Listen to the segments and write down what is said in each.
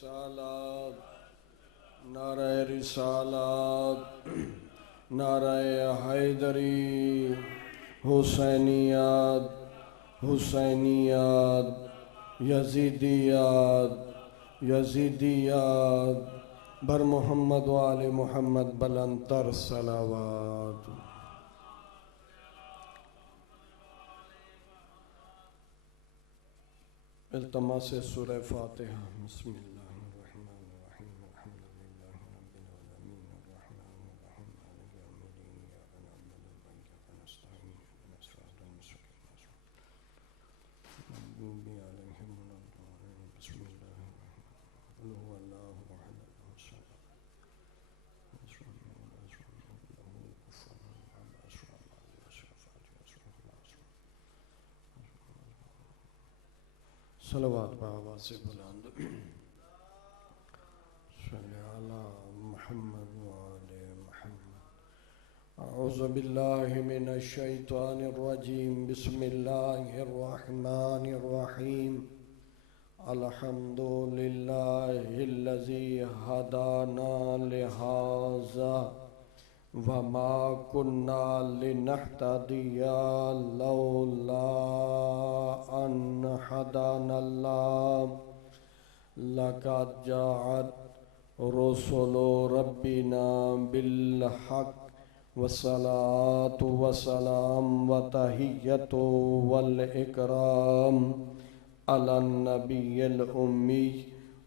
रिसालत, नारे रिसालत, नारे हैदरी, हुसैनियत, हुसैनियत, यजीदियत, यजीदियत, बर मोहम्मद वाले मोहम्मद बुलंदतर सलावत। इल्तमास सूरह फातिहा। बिस्मिल्लाहिर्रहमानिर्रहीम। अल्हम्दुलिल्लाहि रब्बिल आलमीन अर्रहमानिर्रहीम मालिकि यौमिद्दीन इय्याका नअबुदु व इय्याका नस्तईन इहदिनस सिरातल मुस्तक़ीम मग़्दूबि अलैहिम वलद्दाल्लीन। बिस्मिल्लाहिर्रहमानिर्रहीम। क़ुल हुवल्लाहु अहद अल्लाहु समद सलवात बाबा से बुलंद सल्लल्लाहु अला मुहम्मद व आले मुहम्मद। अऊज़ु बिल्लाहि मिनश शैतानिर रजीम। बिस्मिल्लाहिर रहमानिर रहीम। अल्हम्दुलिल्लाहिल्लज़ी हदाना लिहाज़ा वमा कुन्ना लिनहतदिया लौला अन हदानल्लाह लक़द जाअत रुसुलु रब्बिना बिल हक़ वस्सलातु वस्सलाम व तहिय्यतु वल इकराम अलन नबिय्यिल उम्मी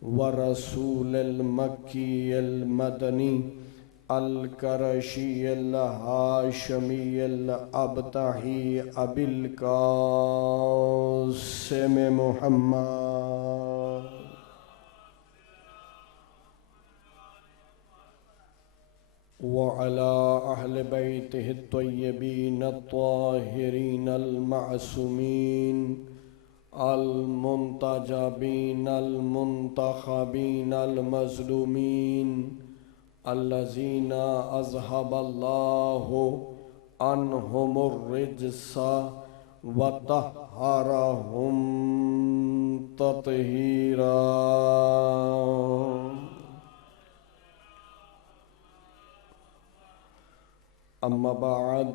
व रसूलिल मक्कील मदनी अल करशील हाशमील अबतही अबिल कासिम मुहम्मद व अला अहले बैतिहि त्वय्यबीन त्वाहिरीन अल मासूमीन अल मुंतजबीन अल मुंतखबीन अल मज़लूमीन अल्लज़ीना अज़हबल्लाहु अन्हुमुर रिज्सा व तह्हरहुम तत्हीरा। अम्मा बाद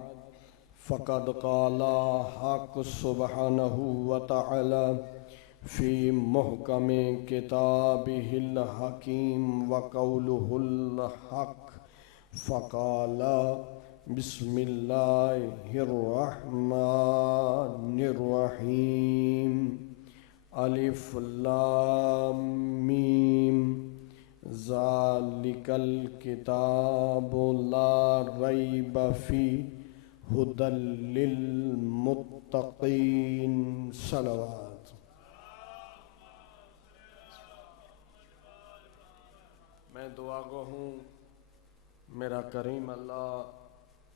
फ़क़द क़ाला हक़ सुब्हानहु व तआला फ़ी मुहकमे किताबिहिल हकीम व क़ौलुहुल हक़ फ़क़ाला बिस्मिल्लाहिर्रहमानिर्रहीम अलिफ लाम मीम ज़ालिकल किताबु ला रैब फ़ीह हुदल लिल मुत्तक़ीन। सलवात। मैं दुआ गो हूँ मेरा करीम अल्लाह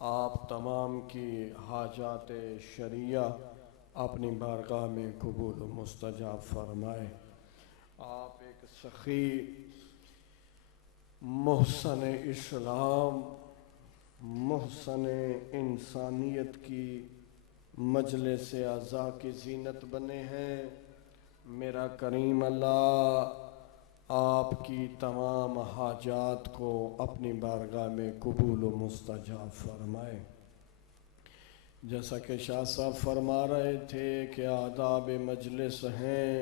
आप तमाम की हाजात शरिया अपनी बारगाह में कबूल मुस्तजाब फरमाए। आप एक सखी मोहसन इस्लाम मोहसन इंसानियत की मजलिस आज़ा की ज़ीनत बने हैं। मेरा करीम अल्लाह आपकी तमाम हाजात को अपनी बारगाह में कबूल मुस्तजाब फरमाए। जैसा कि शाह साहब फरमा रहे थे कि आदाब मजलिस हैं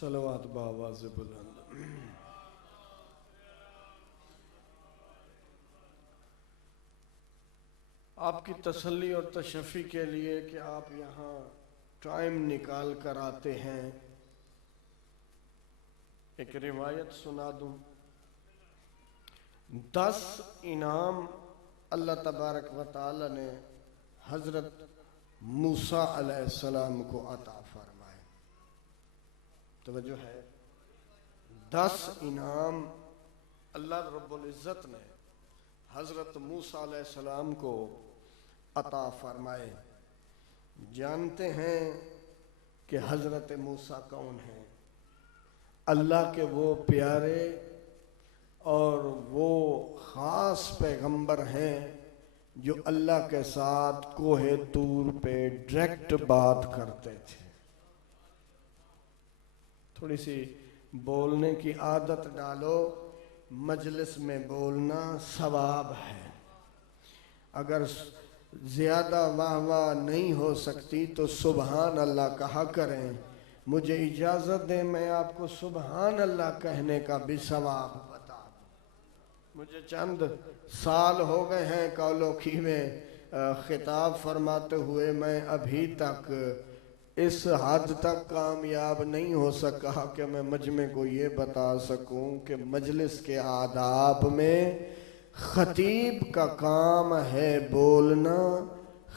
सलवात बावाज़ बुलंद। आपकी तसल्ली और तशफ़ी के लिए कि आप यहाँ टाइम निकाल कर आते हैं, एक रिवायत सुना दूँ। 10 इनाम अल्लाह तबारक व तआला ने हजरत मूसा अलैहिस्सलाम को अता फरमाए। तवज्जो है, 10 इनाम अल्लाह रब्बुल इज्जत ने हजरत मूसा अलैहिस्सलाम को अता फरमाए। जानते हैं कि हजरत मूसा कौन है? अल्लाह के वो प्यारे और वो ख़ास पैगंबर हैं जो अल्लाह के साथ कोहे तूर पे डायरेक्ट बात करते थे। थोड़ी सी बोलने की आदत डालो, मजलिस में बोलना सवाब है। अगर ज़्यादा वाह वाह नहीं हो सकती तो सुबहान अल्लाह कहा करें। मुझे इजाज़त दें, मैं आपको सुबहान अल्लाह कहने का भी सवाब बता दूं। मुझे चंद साल हो गए हैं कौलोखी में खिताब फरमाते हुए, मैं अभी तक इस हद तक कामयाब नहीं हो सका कि मैं मजमे को ये बता सकूं कि मजलिस के आदाब में खतीब का काम है बोलना,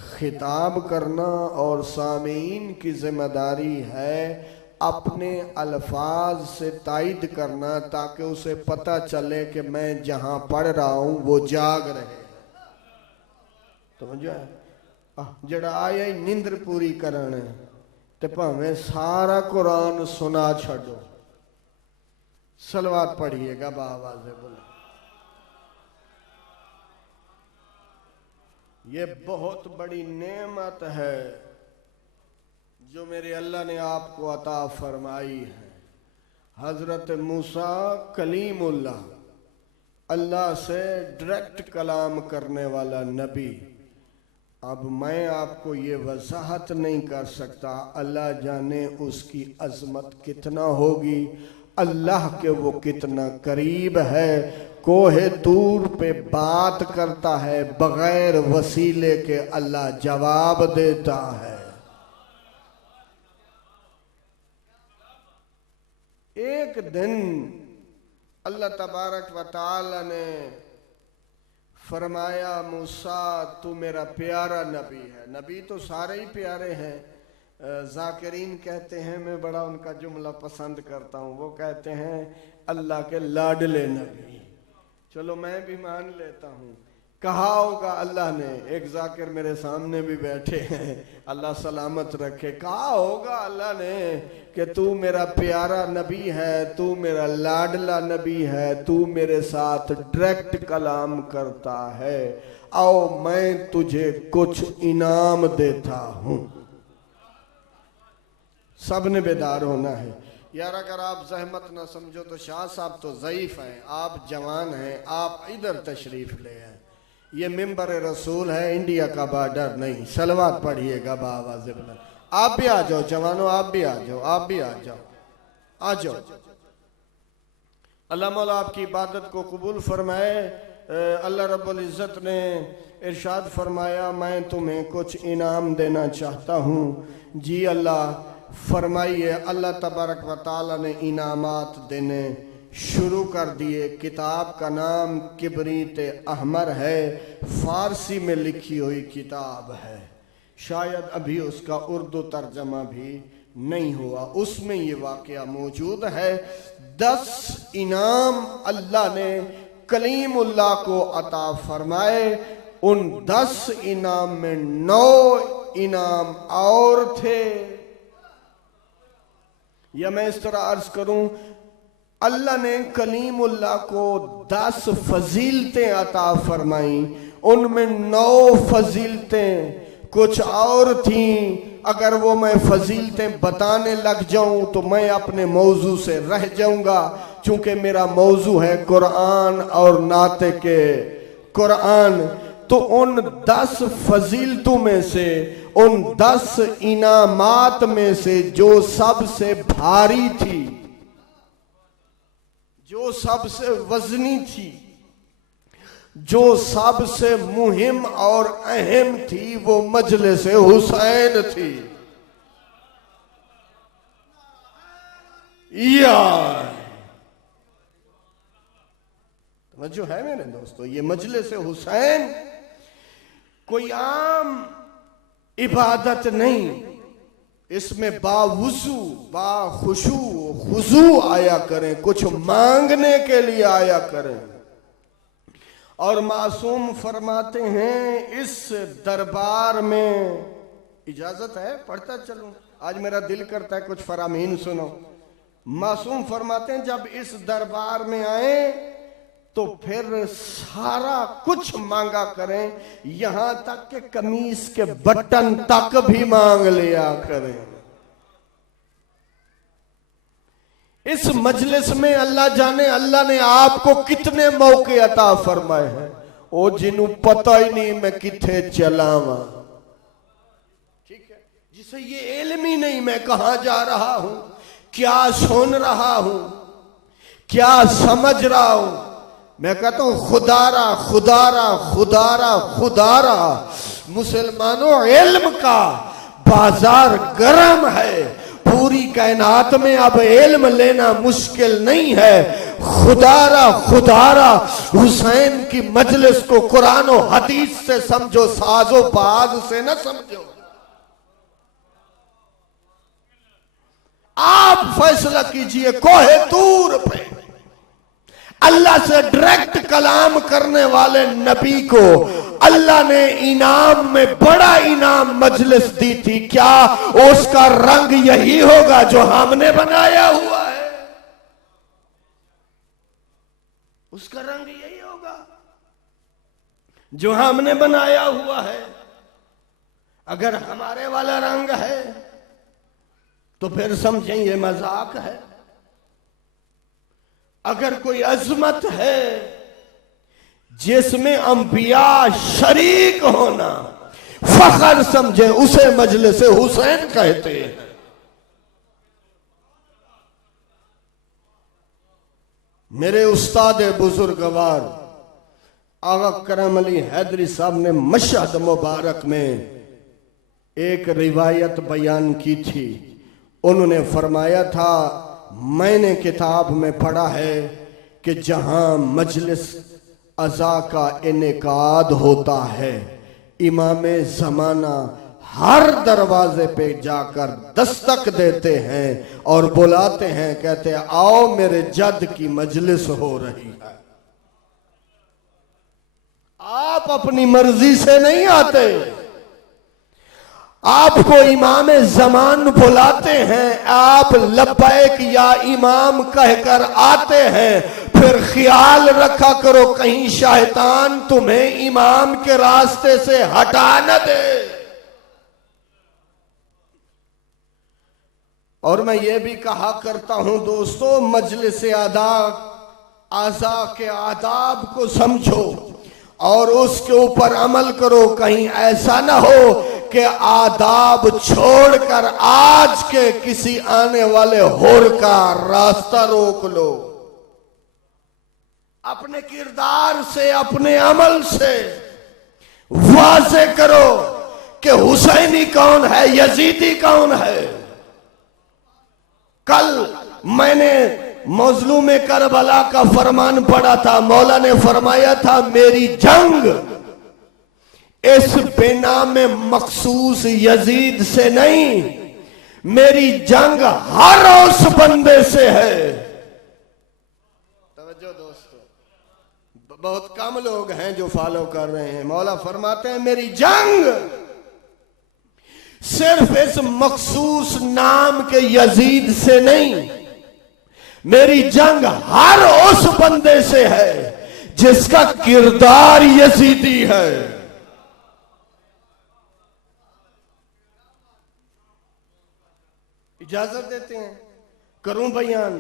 खिताब करना, और सामीन की जिम्मेदारी है अपने अल्फाज से तायद करना ताकि उसे पता चले कि मैं जहां पढ़ रहा हूं वो जाग रहे। तो मुझे जड़ा आया ही नींदर पूरी करन ते भावें सारा कुरान सुना छो। सलवात पढ़िएगा बावाज़े बोला। ये बहुत बड़ी नेमत है जो मेरे अल्लाह ने आपको अता फरमाई है। हजरत मूसा कलीमुल्लाह, अल्लाह से डायरेक्ट कलाम करने वाला नबी। अब मैं आपको ये वजाहत नहीं कर सकता, अल्लाह जाने उसकी अजमत कितना होगी, अल्लाह के वो कितना करीब है। कोहे तूर पे बात करता है, बगैर वसीले के अल्लाह जवाब देता है। एक दिन अल्लाह तबारक व तआला ने फरमाया, मूसा तू मेरा प्यारा नबी है। नबी तो सारे ही प्यारे हैं। जाकिरीन कहते हैं, मैं बड़ा उनका जुमला पसंद करता हूँ, वो कहते हैं अल्लाह के लाडले नबी। चलो मैं भी मान लेता हूँ। कहा होगा अल्लाह ने, एक जाकिर मेरे सामने भी बैठे हैं, अल्लाह सलामत रखे, कहा होगा अल्लाह ने कि तू मेरा प्यारा नबी है, तू मेरा लाडला नबी है, तू मेरे साथ डायरेक्ट कलाम करता है, आओ मैं तुझे कुछ इनाम देता हूं। सब ने बेदार होना है यार। अगर आप जहमत ना समझो तो शाह साहब तो ज़ईफ हैं, आप जवान हैं, आप इधर तशरीफ ले आए। ये मिंबर रसूल है, इंडिया का बॉर्डर नहीं। सलवात पढ़िएगा बावाज़े बुलंद। आप भी आ जाओ जवानों, आप भी आ जाओ, आप भी आ जाओ, आ जाओ। अल्लाह मौला आपकी इबादत को कबूल फरमाए। अल्लाह रब्बुल इज़्ज़त ने इरशाद फरमाया, मैं तुम्हें कुछ इनाम देना चाहता हूँ। जी अल्लाह फरमाइए। अल्लाह तबारक व तआला ने इनामात देने शुरू कर दिए। किताब का नाम किबरीत अहमर है, फारसी में लिखी हुई किताब है, शायद अभी उसका उर्दू तर्जमा भी नहीं हुआ। उसमें ये वाक़या मौजूद है। 10 इनाम अल्लाह ने कलीमुल्लाह को अता फरमाए। उन 10 इनाम में 9 इनाम और थे। या मैं इस तरह अर्ज करूं, अल्लाह ने कलीमुल्लाह को 10 फजीलतें अता फरमाई। उनमें 9 फजीलतें कुछ और थीं। अगर वो मैं फजीलतें बताने लग जाऊं तो मैं अपने मौजू से रह जाऊंगा, चूंकि मेरा मौजू है कुरान और नाते के कुरान। तो उन 10 फजीलतों में से, उन 10 इनामात में से जो सबसे भारी थी, जो सबसे वजनी थी, जो सबसे मुहिम और अहम थी, वो मजलिस हुसैन थी। यार जो है मेरे दोस्तों, ये मजलिस हुसैन कोई आम इबादत नहीं, इसमें बावुजू बाखुशू खुजू आया करें, कुछ मांगने के लिए आया करें। और मासूम फरमाते हैं इस दरबार में इजाजत है, पढ़ता चलूं, आज मेरा दिल करता है कुछ फरामीन सुनो। मासूम फरमाते हैं जब इस दरबार में आए तो फिर सारा कुछ मांगा करें, यहां तक कि कमीज के बटन तक भी मांग लिया करें। इस मजलिस में अल्लाह जाने अल्लाह ने आपको कितने मौके अता फरमाए हैं, ओ जिन्हों पता ही नहीं मैं किथे चलावा। ठीक है, जिसे ये इल्म ही नहीं मैं कहां जा रहा हूं, क्या सुन रहा हूं, क्या समझ रहा हूं। मैं कहता हूं खुदारा खुदारा खुदारा खुदारा, मुसलमानों इल्म का बाजार गर्म है, पूरी कायनात में अब इल्म लेना मुश्किल नहीं है। खुदारा खुदारा हुसैन की मजलिस को कुरान और हदीस से समझो, साजो बाज से न समझो। आप फैसला कीजिए, कोहे तूर पे अल्लाह से डायरेक्ट कलाम करने वाले नबी को अल्लाह ने इनाम में बड़ा इनाम मजलिस दी थी, क्या उसका रंग यही होगा जो हमने बनाया हुआ है? उसका रंग यही होगा जो हमने बनाया हुआ है। अगर हमारे वाला रंग है तो फिर समझें ये मजाक है। अगर कोई अजमत है जिसमें अंबिया शरीक होना फखर समझे, उसे मजलिस हुसैन कहते हैं। मेरे उस्ताद बुजुर्गवार आगा करम अली हैदरी साहब ने मशहद मुबारक में एक रिवायत बयान की थी। उन्होंने फरमाया था, मैंने किताब में पढ़ा है कि जहां मजलिस अज़ा का इनेकाद होता है, इमाम ज़माना हर दरवाजे पे जाकर दस्तक देते हैं और बुलाते हैं, कहते हैं आओ मेरे जद की मजलिस हो रही है। आप अपनी मर्जी से नहीं आते, आपको इमाम ज़मान बुलाते हैं, आप लब्बैक या इमाम कहकर आते हैं। फिर ख्याल रखा करो कहीं शैतान तुम्हें इमाम के रास्ते से हटा न दे। और मैं ये भी कहा करता हूं दोस्तों, मजलिस आज़ा के आदाब को समझो और उसके ऊपर अमल करो। कहीं ऐसा ना हो कि आदाब छोड़कर आज के किसी आने वाले होर का रास्ता रोक लो। अपने किरदार से, अपने अमल से वाज़े करो कि हुसैनी कौन है, यजीदी कौन है। कल मैंने मजलूम करबला का फरमान पढ़ा था। मौला ने फरमाया था, मेरी जंग इस बिना में मखसूस यजीद से नहीं, मेरी जंग हर उस बंदे से है। तवज्जो दोस्तों, बहुत कम लोग हैं जो फॉलो कर रहे हैं। मौला फरमाते हैं, मेरी जंग सिर्फ इस मखसूस नाम के यजीद से नहीं, मेरी जंग हर उस बंदे से है जिसका किरदार यजीदी है। इजाजत देते हैं, करूं बयान।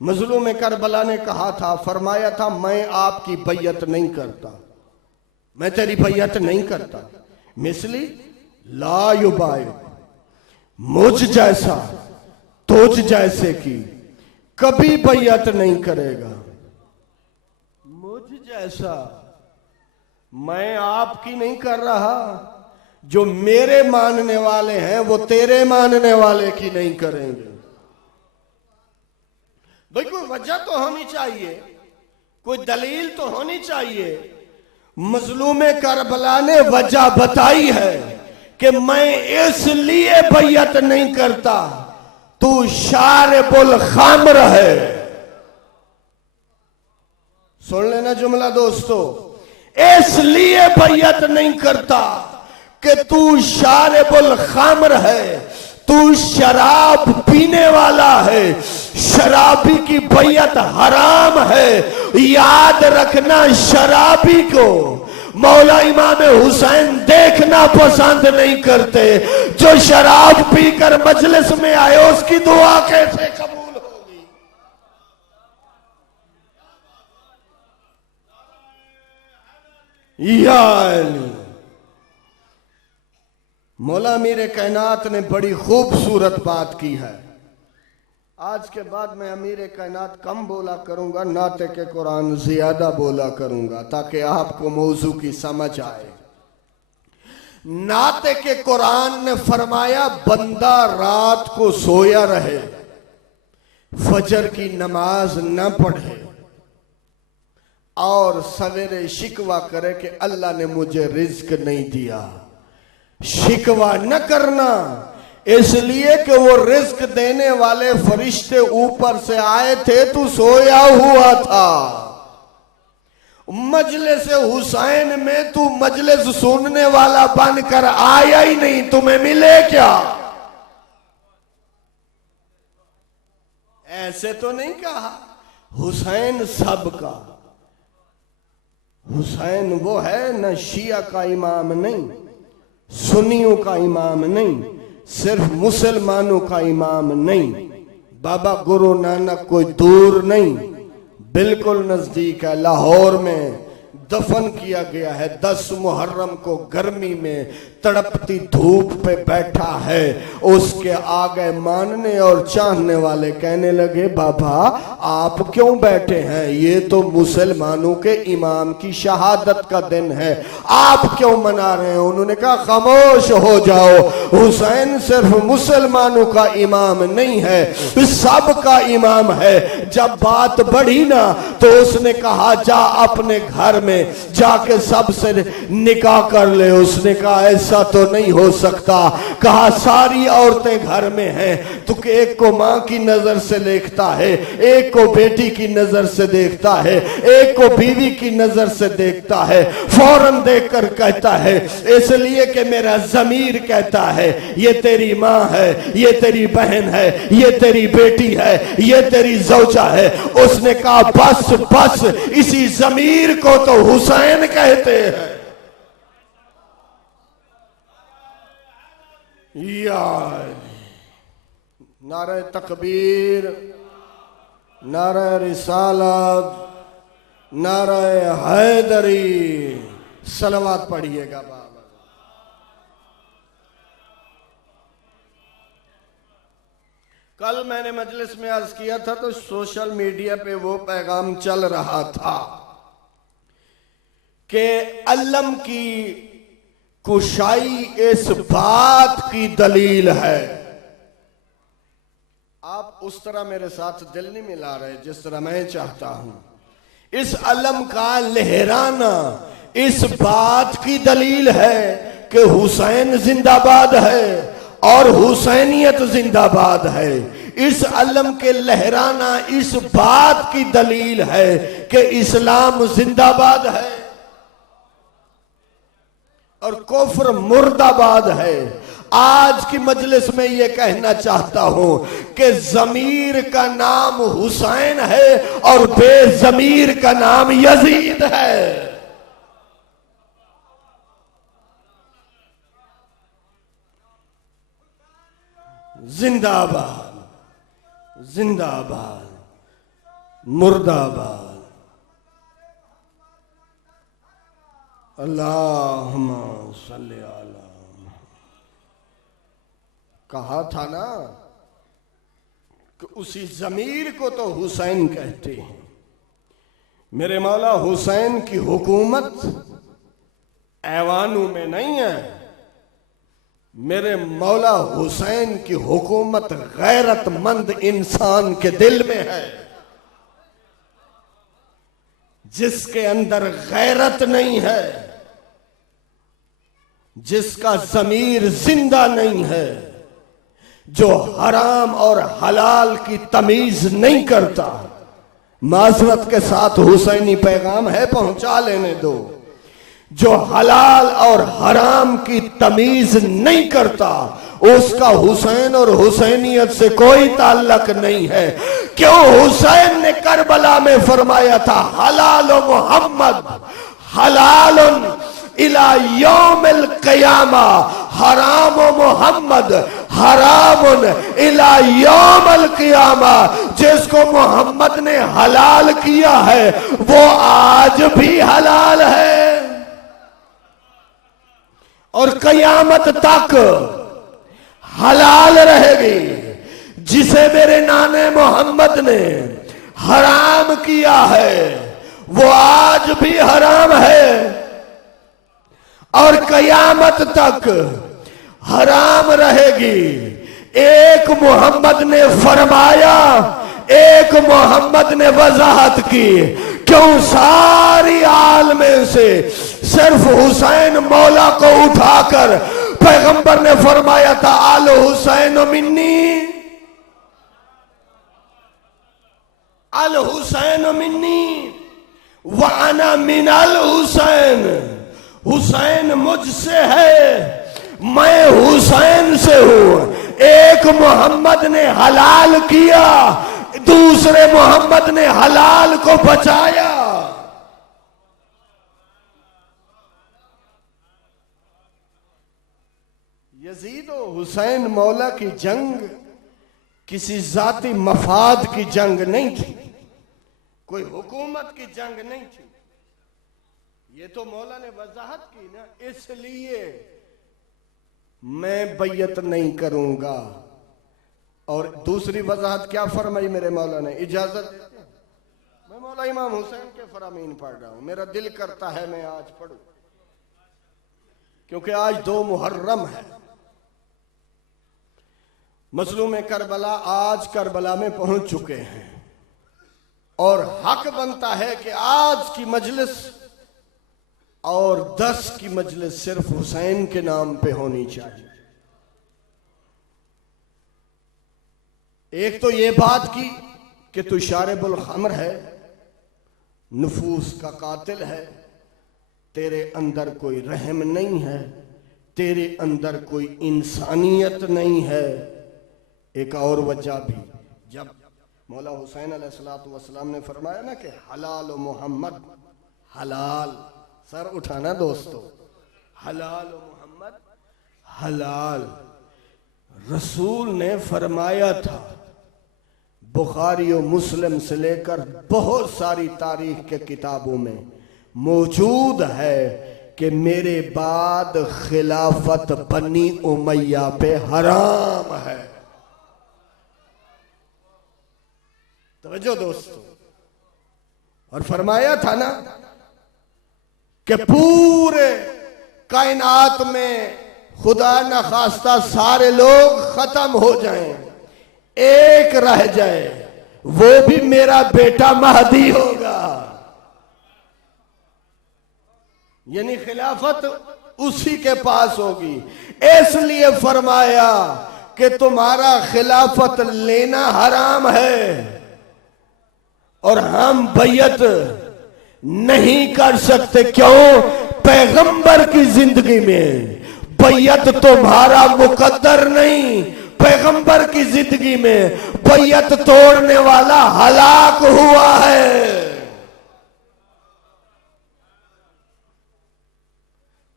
मजलूम करबला ने कहा था, फरमाया था, मैं आपकी बैयत नहीं करता, मैं तेरी बैयत नहीं करता। मिसली ला युबायु, मुझ जैसा तुझ जैसे की कभी बैयत नहीं करेगा। मुझ जैसा मैं आपकी नहीं कर रहा, जो मेरे मानने वाले हैं वो तेरे मानने वाले की नहीं करेंगे। भाई कोई वजह तो होनी चाहिए, कोई दलील तो होनी चाहिए। मजलूम करबला ने वजह बताई है कि मैं इसलिए बैयत नहीं करता, तू शारिबुल खामर है। सुन लेना जुमला दोस्तों, इसलिए बैयत नहीं करता कि तू शारिबुल खामर है, तू शराब पीने वाला है, शराबी की बैयत हराम है। याद रखना, शराबी को मौला इमाम हुसैन देखना पसंद नहीं करते। जो शराब पीकर मजलिस में आए उसकी दुआ कैसे कबूल होगी? यानी मौला अमीर कायनात ने बड़ी खूबसूरत बात की है। आज के बाद मैं अमीर कायनात कम बोला करूंगा, नाते के कुरान ज्यादा बोला करूंगा ताकि आपको मौजू की समझ आए। नाते के कुरान ने फरमाया, बंदा रात को सोया रहे, फजर की नमाज न पढ़े और सवेरे शिकवा करे कि अल्लाह ने मुझे रिज्क नहीं दिया। शिकवा न करना, इसलिए कि वो रिज्क देने वाले फरिश्ते ऊपर से आए थे, तू सोया हुआ था। मजलिस हुसैन में तू मजलिस सुनने वाला बनकर आया ही नहीं, तुम्हें मिले क्या? ऐसे तो नहीं कहा हुसैन सबका। हुसैन वो है, न शिया का इमाम नहीं, सुन्नियों का इमाम नहीं, सिर्फ मुसलमानों का इमाम नहीं। बाबा गुरु नानक कोई दूर नहीं, बिल्कुल नजदीक है। लाहौर में दफन किया गया है। 10 मुहर्रम को गर्मी में तड़पती धूप पे बैठा है। उसके आगे मानने और चाहने वाले कहने लगे, बाबा आप क्यों बैठे हैं? ये तो मुसलमानों के इमाम की शहादत का दिन है, आप क्यों मना रहे हैं? उन्होंने कहा, खामोश हो जाओ, हुसैन सिर्फ मुसलमानों का इमाम नहीं है, सबका इमाम है। जब बात बढ़ी ना तो उसने कहा, जा अपने घर में जाके सबसे निकाह कर ले। उसने कहा, ऐसा तो नहीं हो सकता। कहा, सारी औरतें घर में हैं, तू एक को मां की नजर से देखता है, एक को बेटी की नजर से देखता है, एक को बीवी की नजर से देखता है। फौरन देखकर कहता है, इसलिए कि मेरा जमीर कहता है ये तेरी मां है, ये तेरी बहन है, ये तेरी बेटी है, ये तेरी ज़ौजा है। उसने कहा, बस बस, इसी जमीर को तो हुसैन कहते हैं। यार नारे तकबीर, नारे रिसालत, नारे हैदरी, सलवात पढ़िएगा बाबा। कल मैंने मजलिस में अर्ज किया था तो सोशल मीडिया पे वो पैगाम चल रहा था कि अल्लम की कुशाई इस बात की दलील है। आप उस तरह मेरे साथ दिल नहीं मिला रहे जिस तरह मैं चाहता हूं। इस अलम का लहराना इस बात की दलील है कि हुसैन जिंदाबाद है और हुसैनियत जिंदाबाद है। इस अलम के लहराना इस बात की दलील है कि इस्लाम जिंदाबाद है और कुफ्र मुर्दाबाद है। आज की मजलिस में यह कहना चाहता हूं कि जमीर का नाम हुसैन है और बेजमीर का नाम यजीद है। जिंदाबाद, जिंदाबाद, मुर्दाबाद। अल्लाहुम्मा सल्ली अला। कहा था ना कि उसी जमीर को तो हुसैन कहते हैं। मेरे मौला हुसैन की हुकूमत ऐवानों में नहीं है। मेरे मौला हुसैन की हुकूमत गैरतमंद इंसान के दिल में है। जिसके अंदर गैरत नहीं है, जिसका ज़मीर जिंदा नहीं है, जो हराम और हलाल की तमीज नहीं करता। माजरत के साथ हुसैनी पैगाम है, पहुंचा लेने दो। जो हलाल और हराम की तमीज नहीं करता, उसका हुसैन और हुसैनियत से कोई ताल्लुक नहीं है। क्यों? हुसैन ने करबला में फरमाया था, हलाल मोहम्मद हलाल इला यौमिल क़यामा, हराम मोहम्मद हरामुन इला यौमिल क़यामा। जिसको मोहम्मद ने हलाल किया है वो आज भी हलाल है और कयामत तक हलाल रहेगी। जिसे मेरे नाने मोहम्मद ने हराम किया है वो आज भी हराम है और कयामत तक हराम रहेगी। एक मोहम्मद ने फरमाया, एक मोहम्मद ने वजाहत की। क्यों? सारी आल में से सिर्फ हुसैन मौला को उठाकर पैगंबर ने फरमाया था, आल हुसैन मिन्नी, अल हुसैन मिन्नी व अना मिनल हुसैन। हुसैन मुझसे है, मैं हुसैन से हूं। एक मोहम्मद ने हलाल किया, दूसरे मोहम्मद ने हलाल को बचाया। यजीद और हुसैन मौला की जंग किसी जाती मफाद की जंग नहीं थी, कोई हुकूमत की जंग नहीं थी। ये तो मौला ने वजाहत की ना, इसलिए मैं बैयत नहीं करूंगा। और दूसरी वजाहत क्या फरमाई मेरे मौला ने? इजाजत देते हैं, मैं मौला इमाम हुसैन के फरामीन पढ़ रहा हूं, मेरा दिल करता है मैं आज पढ़ूं, क्योंकि आज 2 मुहर्रम है। मजलूम करबला आज करबला में पहुंच चुके हैं और हक बनता है कि आज की मजलिस और 10 की मजलिस सिर्फ हुसैन के नाम पे होनी चाहिए। एक तो ये बात की कि तू शारिबुल खम्र है, नुफूस का कातिल है, तेरे अंदर कोई रहम नहीं है, तेरे अंदर कोई इंसानियत नहीं है। एक और वजह भी, जब मौला हुसैन अलैहिस्सलातु वस्सलाम ने फरमाया ना कि हलाल मोहम्मद हलाल, सर उठाना दोस्तों, हलाल मोहम्मद हलाल, रसूल ने फरमाया था। बुखारी और मुस्लिम से लेकर बहुत सारी तारीख के किताबों में मौजूद है कि मेरे बाद खिलाफत बनी उमैया पे हराम है। तवज्जो दोस्तों, और फरमाया था ना कि पूरे कायनात में खुदा न खास्ता सारे लोग खत्म हो जाएं, एक रह जाए, वो भी मेरा बेटा महदी होगा। यानी खिलाफत उसी के पास होगी। इसलिए फरमाया कि तुम्हारा खिलाफत लेना हराम है और हम बैयत नहीं कर सकते। क्यों? पैगंबर की जिंदगी में बैयत तुम्हारा मुकद्दर नहीं, पैगंबर की जिंदगी में बैयत तोड़ने वाला हलाक हुआ है।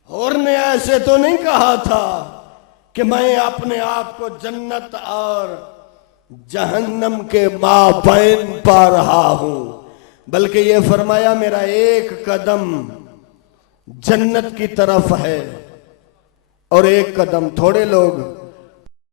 और ने ऐसे तो नहीं कहा था कि मैं अपने आप को जन्नत और जहन्नम के माबैन पा रहा हूं, बल्कि ये फरमाया मेरा एक कदम जन्नत की तरफ है और एक कदम, थोड़े लोग